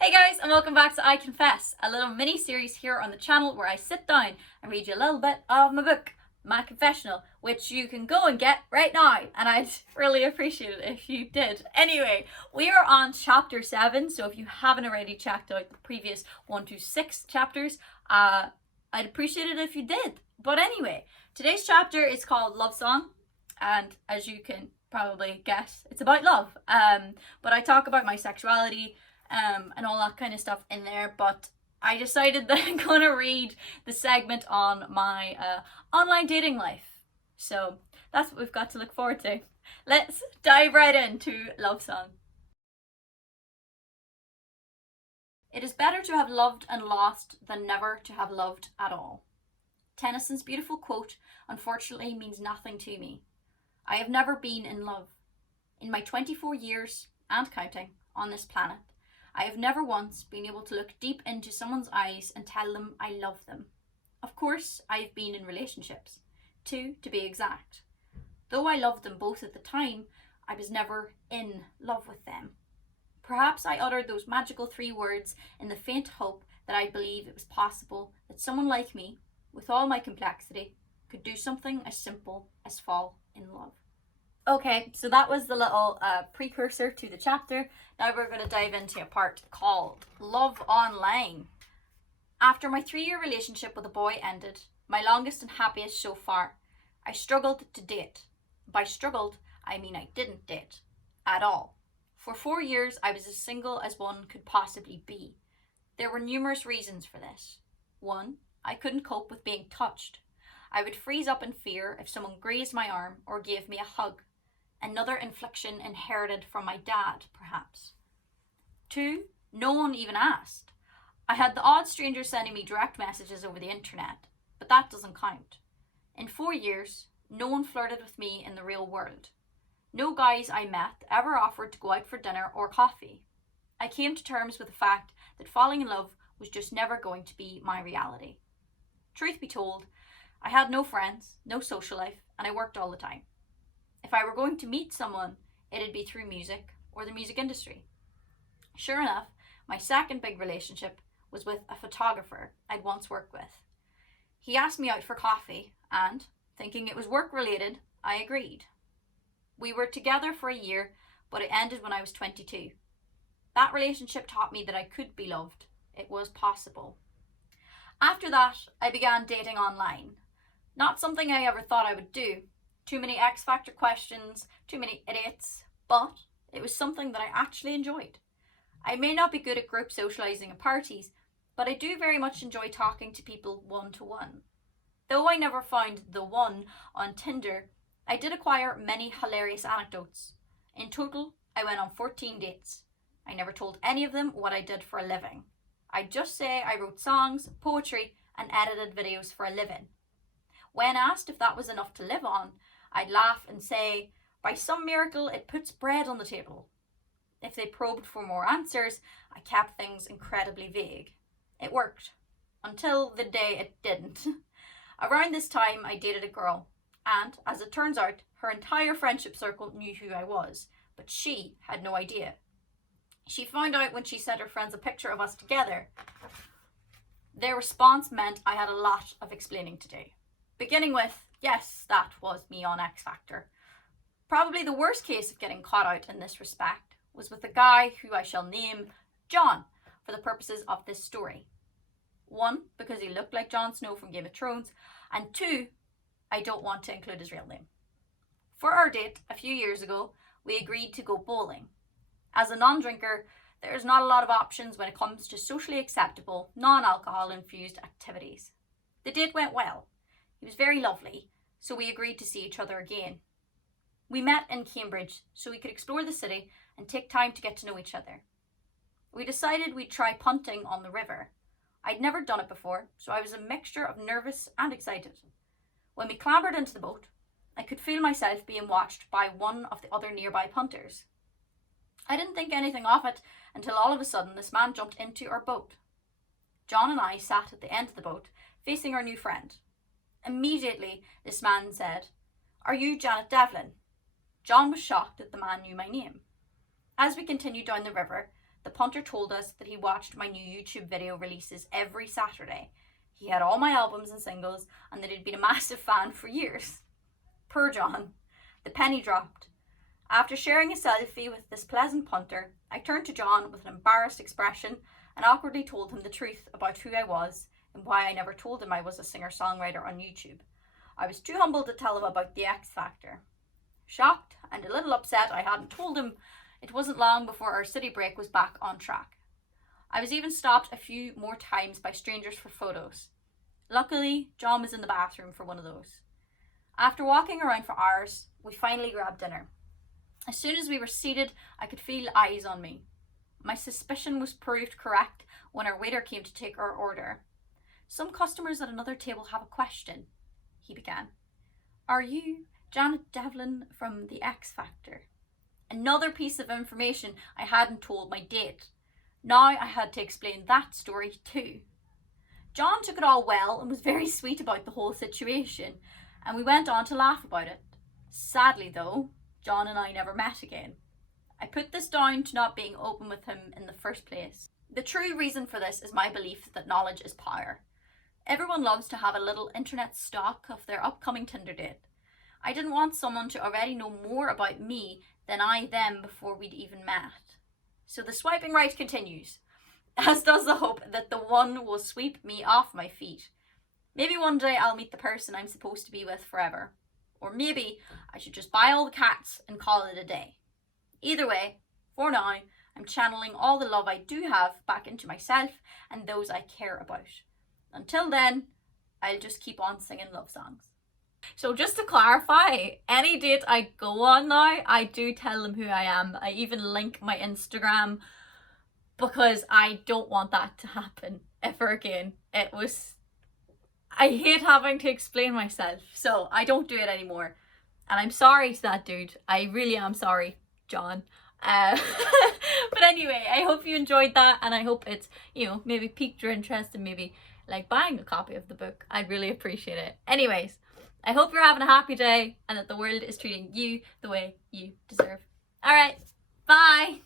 Hey guys, and welcome back to I Confess, a little mini series here on the channel where I sit down and read you a little bit of my book, my confessional, which you can go and get right now, and I'd really appreciate it if you did. Anyway, we are on chapter 7, so if you haven't already checked out the previous 1 to 6 chapters, I'd appreciate it if you did. But anyway, today's chapter is called Love Song, and as you can probably guess, it's about love. But I talk about my sexuality and all that kind of stuff in there, but I decided that I'm going to read the segment on my online dating life. So that's what we've got to look forward to. Let's dive right into Love Song. It is better to have loved and lost than never to have loved at all. Tennyson's beautiful quote unfortunately means nothing to me. I have never been in love. In my 24 years, and counting, on this planet, I have never once been able to look deep into someone's eyes and tell them I love them. Of course, I have been in relationships, 2 to be exact. Though I loved them both at the time, I was never in love with them. Perhaps I uttered those magical 3 words in the faint hope that I believe it was possible that someone like me, with all my complexity, could do something as simple as fall in love. Okay, so that was the little precursor to the chapter. Now we're going to dive into a part called Love Online. After my 3-year relationship with a boy ended, my longest and happiest so far, I struggled to date. By struggled, I mean I didn't date at all. For 4 years, I was as single as one could possibly be. There were numerous reasons for this. 1, I couldn't cope with being touched. I would freeze up in fear if someone grazed my arm or gave me a hug. Another infliction inherited from my dad, perhaps. 2, no one even asked. I had the odd stranger sending me direct messages over the internet, but that doesn't count. In 4 years, no one flirted with me in the real world. No guys I met ever offered to go out for dinner or coffee. I came to terms with the fact that falling in love was just never going to be my reality. Truth be told, I had no friends, no social life, and I worked all the time. If I were going to meet someone, it'd be through music or the music industry. Sure enough, my second big relationship was with a photographer I'd once worked with. He asked me out for coffee and, thinking it was work related, I agreed. We were together for a year, but it ended when I was 22. That relationship taught me that I could be loved. It was possible. After that, I began dating online. Not something I ever thought I would do. Too many X Factor questions, too many idiots, but it was something that I actually enjoyed. I may not be good at group socialising at parties, but I do very much enjoy talking to people one-to-one. Though I never found the one on Tinder, I did acquire many hilarious anecdotes. In total, I went on 14 dates. I never told any of them what I did for a living. I'd just say I wrote songs, poetry, and edited videos for a living. When asked if that was enough to live on, I'd laugh and say, by some miracle, it puts bread on the table. If they probed for more answers, I kept things incredibly vague. It worked. Until the day it didn't. Around this time, I dated a girl, and, as it turns out, her entire friendship circle knew who I was, but she had no idea. She found out when she sent her friends a picture of us together. Their response meant I had a lot of explaining to do. Beginning with, yes, that was me on X Factor. Probably the worst case of getting caught out in this respect was with a guy who I shall name John for the purposes of this story. 1, because he looked like Jon Snow from Game of Thrones, and 2, I don't want to include his real name. For our date a few years ago, we agreed to go bowling. As a non-drinker, there's not a lot of options when it comes to socially acceptable, non-alcohol infused activities. The date went well. He was very lovely, so we agreed to see each other again. We met in Cambridge so we could explore the city and take time to get to know each other. We decided we'd try punting on the river. I'd never done it before, so I was a mixture of nervous and excited. When we clambered into the boat, I could feel myself being watched by one of the other nearby punters. I didn't think anything of it until all of a sudden this man jumped into our boat. John and I sat at the end of the boat, facing our new friend. Immediately, this man said, "Are you Janet Devlin?" John was shocked that the man knew my name. As we continued down the river, the punter told us that he watched my new YouTube video releases every Saturday. He had all my albums and singles, and that he'd been a massive fan for years. Poor John. The penny dropped. After sharing a selfie with this pleasant punter, I turned to John with an embarrassed expression and awkwardly told him the truth about who I was and why I never told him I was a singer-songwriter on YouTube. I was too humble to tell him about the X Factor. Shocked and a little upset I hadn't told him, it wasn't long before our city break was back on track. I was even stopped a few more times by strangers for photos. Luckily, John was in the bathroom for one of those. After walking around for hours, we finally grabbed dinner. As soon as we were seated, I could feel eyes on me. My suspicion was proved correct when our waiter came to take our order. "Some customers at another table have a question," he began. "Are you Janet Devlin from the X Factor?" Another piece of information I hadn't told my date. Now I had to explain that story too. John took it all well and was very sweet about the whole situation, and we went on to laugh about it. Sadly though, John and I never met again. I put this down to not being open with him in the first place. The true reason for this is my belief that knowledge is power. Everyone loves to have a little internet stock of their upcoming Tinder date. I didn't want someone to already know more about me than I them before we'd even met. So the swiping right continues, as does the hope that the one will sweep me off my feet. Maybe one day I'll meet the person I'm supposed to be with forever. Or maybe I should just buy all the cats and call it a day. Either way, for now, I'm channeling all the love I do have back into myself and those I care about. Until then, I'll just keep on singing love songs. So just to clarify, any date I go on now, I do tell them who I am. I even link my Instagram because I don't want that to happen ever again. I hate having to explain myself, so I don't do it anymore. And I'm sorry to that dude. I really am sorry, John. But anyway, I hope you enjoyed that, and I hope it's, maybe piqued your interest in maybe like buying a copy of the book. I'd really appreciate it. Anyways, I hope you're having a happy day and that the world is treating you the way you deserve. All right, bye.